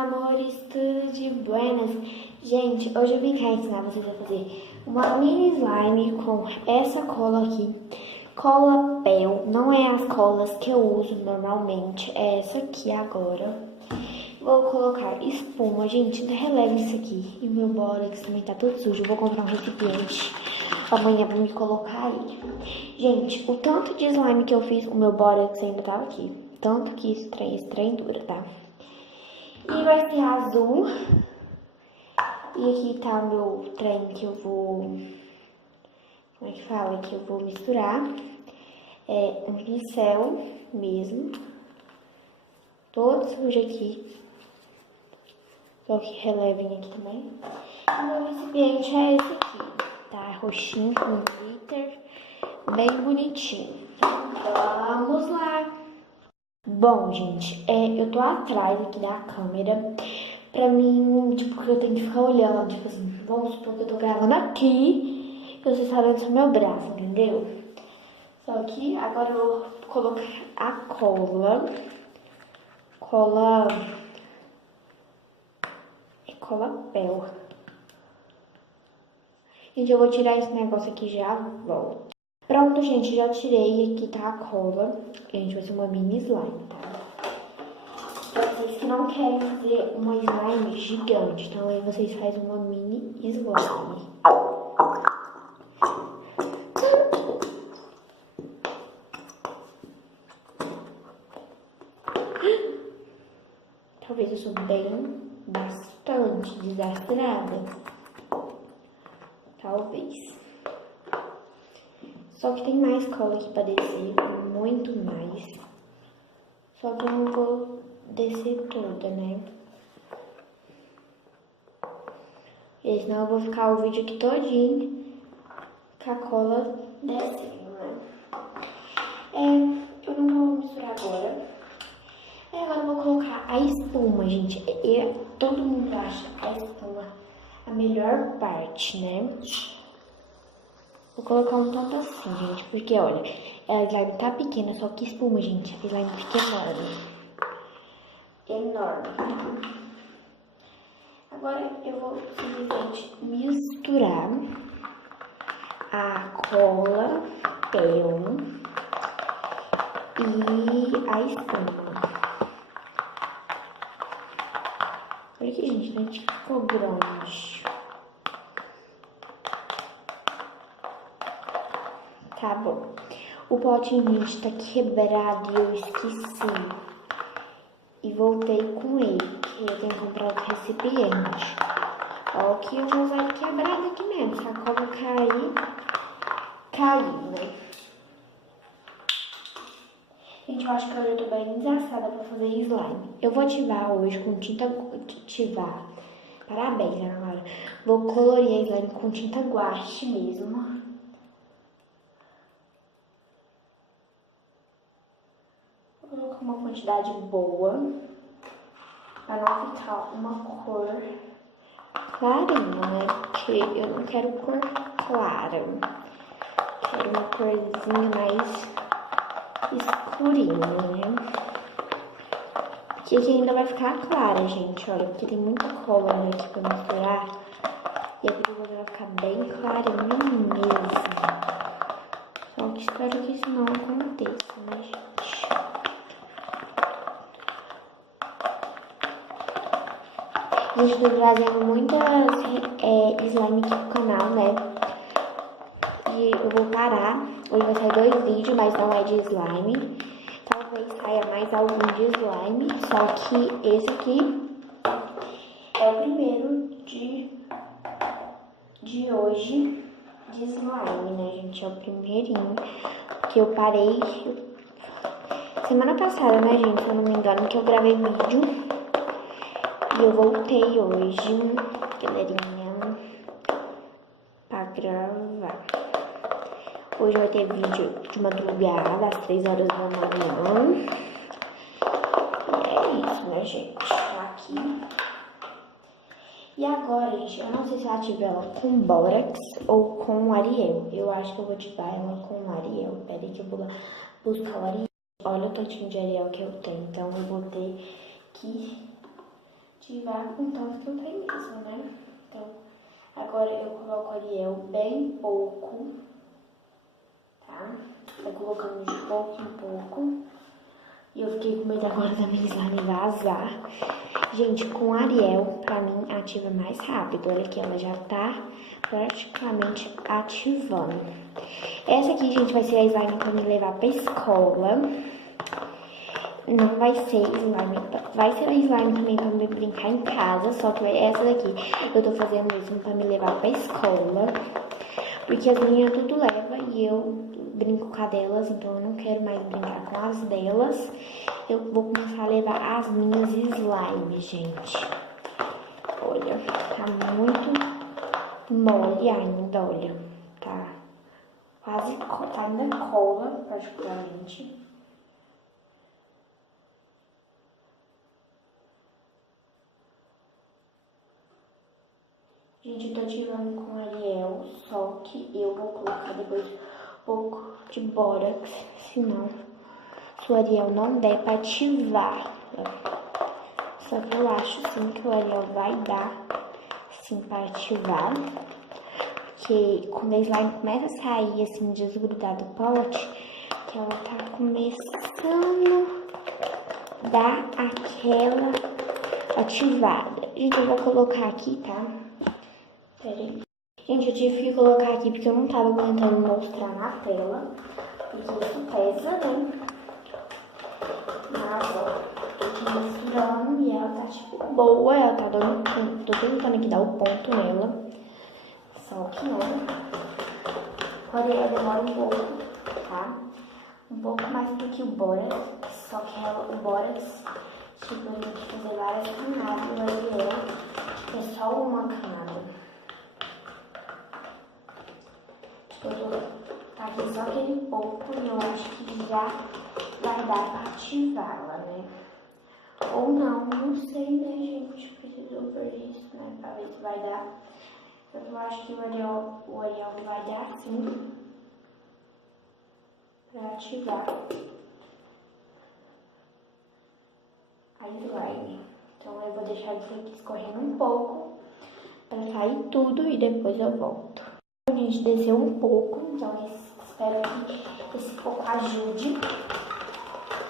amores, tudo de buenas? Gente, hoje eu vim cá ensinar vocês a fazer uma mini slime com essa cola aqui. Cola Pel, não é as colas que eu uso normalmente, é essa aqui agora. Vou colocar espuma, gente, releve isso aqui. E o meu bórax também tá todo sujo, eu vou comprar um recipiente amanhã pra me colocar aí. Gente, o tanto de slime que eu fiz, o meu bórax ainda tava aqui. Tanto que esse trem dura, tá? E vai ser azul. E aqui tá o meu trem que eu vou... Como é que fala? Que eu vou misturar. É um pincel mesmo. Todo sujo aqui. Só que relevem aqui também. E o meu recipiente é esse aqui. Tá roxinho com glitter. Bem bonitinho. Vamos lá. Bom, gente, eu tô atrás aqui da câmera. Pra mim, tipo, porque eu tenho que ficar olhando, tipo assim, vamos supor que eu tô gravando aqui e vocês sabem que é meu braço, entendeu? Só que agora eu vou colocar a cola. Cola Pel. Gente, eu vou tirar esse negócio aqui já volto. Pronto, gente, já tirei. Aqui tá a cola. Gente, vai ser uma mini slime, tá? Pra vocês que não querem fazer uma slime gigante, então aí vocês fazem uma mini slime. Talvez eu sou bastante desastrada. Talvez. Só que tem mais cola aqui pra descer, muito mais. Só que eu não vou descer toda, né? E senão eu vou ficar o vídeo aqui todinho com a cola descendo, né? Eu não vou misturar agora. Agora eu vou colocar a espuma, gente. Todo mundo acha a espuma a melhor parte, né? Vou colocar um tanto assim, gente, porque, olha, a slime tá pequena, só que espuma, gente, a slime fica enorme. Agora eu vou simplesmente misturar a cola Pel e a espuma. Olha aqui, gente, a gente ficou grande. Tá bom. O potinho, gente, tá quebrado e eu esqueci. E voltei com ele, que eu tenho comprado recipiente. Ó, que eu vou usar quebrado aqui mesmo. Se a cola caiu, né? Gente, eu acho que eu já tô bem desastrada pra fazer slime. Eu vou ativar hoje com tinta... Parabéns, Ana Laura. Vou colorir a slime com tinta guache mesmo. Vou colocar uma quantidade boa, para não ficar uma cor clarinha, né? Porque eu não quero cor clara. Quero uma corzinha mais escurinha, né? Porque aqui ainda vai ficar clara, gente, olha. Porque tem muita cola, né, aqui pra misturar. E a perigosa vai ficar bem clarinha mesmo. Só que espero que isso não aconteça, né, gente? A gente tá trazendo muitas slime aqui pro canal, né? E eu vou parar. Hoje vai sair 2 vídeos, mas não é de slime. Talvez saia mais algum de slime. Só que esse aqui é o primeiro de hoje de slime, né, gente? É o primeirinho. Porque eu parei semana passada, né, gente? Se eu não me engano, que eu gravei vídeo. E eu voltei hoje, galerinha, pra gravar. Hoje vai ter vídeo de madrugada, às 3 horas da manhã. E é isso, né, gente? Tô aqui. E agora, gente, eu não sei se eu ativo ela com bórax ou com Ariel. Eu acho que eu vou ativar ela com Ariel. Pera aí que eu vou buscar o Ariel. Olha o tantinho de Ariel que eu tenho, então eu vou ter que ativar com tanto que eu tenho mesmo, né? Então, agora eu coloco Ariel bem pouco, tá? Vai colocando de pouco em pouco. E eu fiquei com medo agora da minha slime vazar. Gente, com Ariel, pra mim, ativa mais rápido. Olha aqui, ela já tá praticamente ativando. Essa aqui, gente, vai ser a slime pra me levar pra escola. Não vai ser slime, vai ser a slime também pra me brincar em casa, só que essa daqui eu tô fazendo mesmo pra me levar pra escola, porque as minhas tudo leva e eu brinco com a delas, então eu não quero mais brincar com as delas. Eu vou começar a levar as minhas slime, gente. Olha, tá muito mole ainda, olha, tá quase, tá ainda cola, particularmente. Gente, eu tô ativando com Ariel, só que eu vou colocar depois um pouco de bórax, senão se o Ariel não der pra ativar. Só que eu acho sim que o Ariel vai dar sim pra ativar, porque quando a slime começa a sair assim, desgrudar do pote, que ela tá começando a dar aquela ativada. Gente, eu vou colocar aqui, tá? Pera aí. Gente, eu tive que colocar aqui porque eu não tava aguentando mostrar na tela, porque isso pesa, né? Mas, ó, eu tô misturando e ela tá, tipo, boa. Ela tá dando, tô tentando aqui dar o ponto nela. Só que, né, quando ela demora um pouco, tá? Um pouco mais do que o bórax. Só que o bórax, tipo, a gente fazer várias camadas, e ela é só uma camada. Tá aqui só aquele pouco e eu acho que já vai dar pra ativá-la, né? Ou não sei, né, gente? Preciso ver isso, né? Pra ver se vai dar. Eu acho que o Ariel vai dar sim pra ativar a slime. Então eu vou deixar isso aqui escorrendo um pouco pra sair tudo e depois eu volto. A gente desceu um pouco, então espero que esse pouco ajude.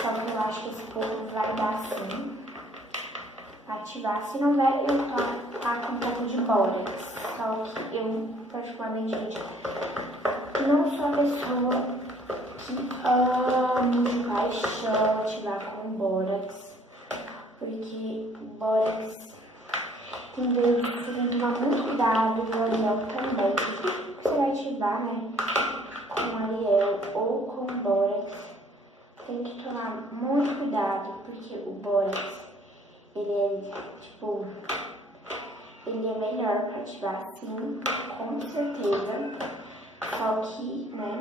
Só que eu acho que esse pouco vai dar sim pra ativar. Se não der, eu taco um pouco de bórax. Só que eu, particularmente, gente, não sou a pessoa que amo de paixão ativar com bórax, porque bórax tem vezes que você tem que tomar muito cuidado, e o Ariel também. Você vai ativar, né, com Ariel ou com bórax, tem que tomar muito cuidado, porque o bórax, ele é, tipo, ele é melhor para ativar sim, com certeza, só que, né,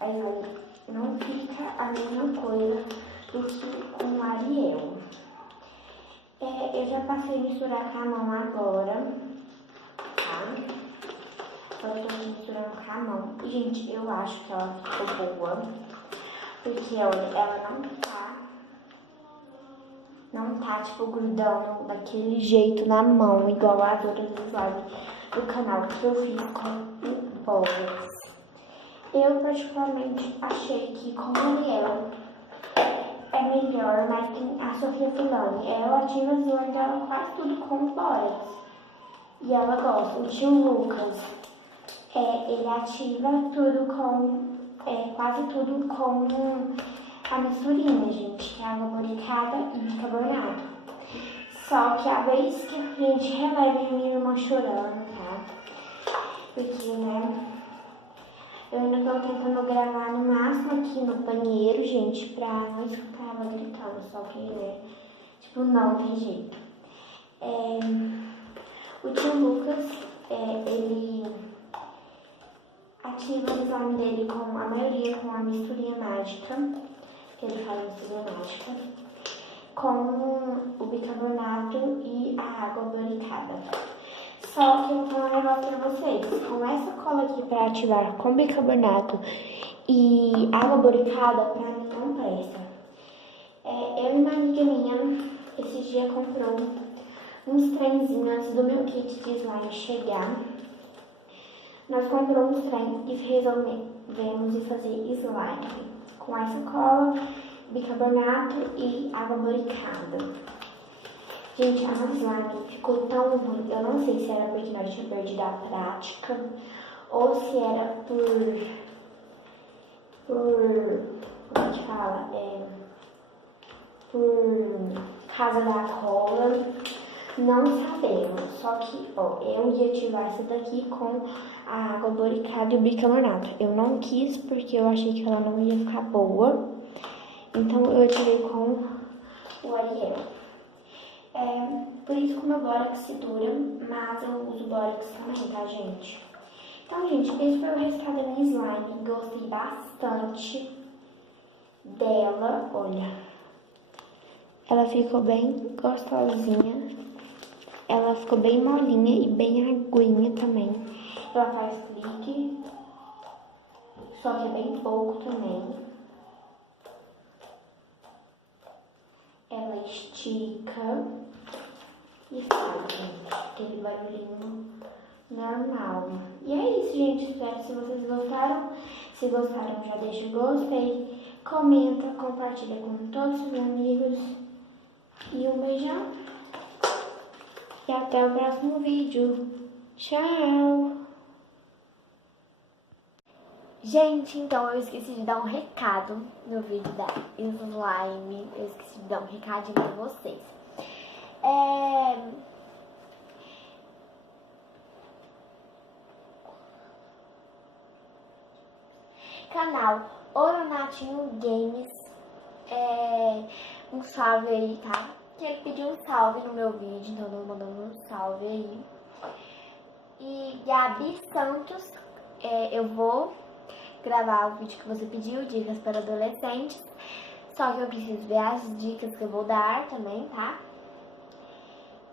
aí não fica a mesma coisa do que com o Ariel. Eu já passei a misturar com a mão agora, tá? Eu tô misturando com a mão. E, gente, eu acho que ela ficou boa. Porque, olha, ela não tá, tipo, grudando daquele jeito na mão, igual as outras slides do canal que eu fiz com o bórax. Eu, particularmente, achei que com o Ariel é melhor, mas tem a Sofia Filani. Ela ativa as slime dela quase tudo com bórax. E ela gosta. O tio Lucas, ele ativa tudo com, quase tudo com a misturinha, gente, que é água boricada e bicarbonato. Só que a vez que a gente releva e minha irmã chorando, tá? Porque, né, eu ainda tô tentando gravar no máximo aqui no banheiro, gente, pra não escutar ela gritando, só que, né, tipo, não tem jeito. O tio Lucas, ele ativa o slime dele com a maioria com a misturinha mágica, que ele fala misturinha mágica, com o bicarbonato e a água boricada. Só que eu vou falar um negócio pra vocês, com essa cola aqui pra ativar com bicarbonato e água boricada, pra mim não presta. Eu e uma amiga minha, esses dias comprou uns trenzinhos antes do meu kit de slime chegar. Nós compramos uns trem e resolvemos de fazer slime com essa cola, bicarbonato e água boricada. Gente, a slime ficou tão ruim, eu não sei se era porque nós tínhamos perdido a prática ou se era como que fala? Por causa da cola, não sabemos. Só que, eu ia ativar essa daqui com a água boricada e o bicarbonato. Eu não quis porque eu achei que ela não ia ficar boa. Então eu ativei com o Ariel. Por isso que o meu Borax se dura, mas eu uso Borax também, tá, gente? Então, gente, esse foi o resultado da minha slime. Gostei bastante dela, olha. Ela ficou bem gostosinha. Ela ficou bem molinha e bem aguinha também. Ela faz clique, só que é bem pouco também. Ela estica e faz, gente, aquele barulhinho normal. E é isso, gente. Espero se vocês gostaram. Se gostaram, já deixa o gostei, comenta, compartilha com todos os seus amigos. E um beijão. E até o próximo vídeo. Tchau! Gente, então eu esqueci de dar um recado no vídeo da slime. Eu esqueci de dar um recadinho pra vocês. Canal Oronatinho Games. Um salve aí, tá? Que ele pediu um salve no meu vídeo, então eu tô mandando um salve aí. E Gabi Santos, eu vou gravar o vídeo que você pediu, dicas para adolescentes. Só que eu preciso ver as dicas que eu vou dar também, tá?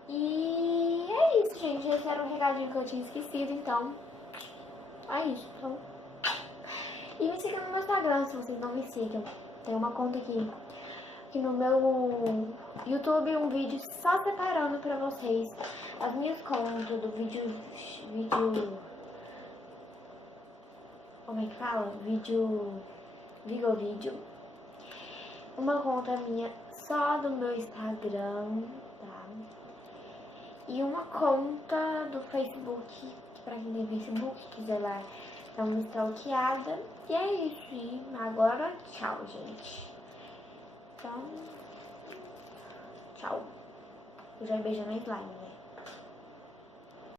E é isso, gente. Esse era um recadinho que eu tinha esquecido, então é isso. Então. E me siga no meu Instagram, se vocês não me sigam. Tem uma conta aqui no meu YouTube, um vídeo só separando pra vocês as minhas contas do vídeo, como é que fala? Vídeo. Uma conta minha só do meu Instagram, tá? E uma conta do Facebook, pra quem tem Facebook, quiser lá dar uma stalkeada. E é isso, e agora tchau, gente. Então, tchau. Eu já beijando a slime, né?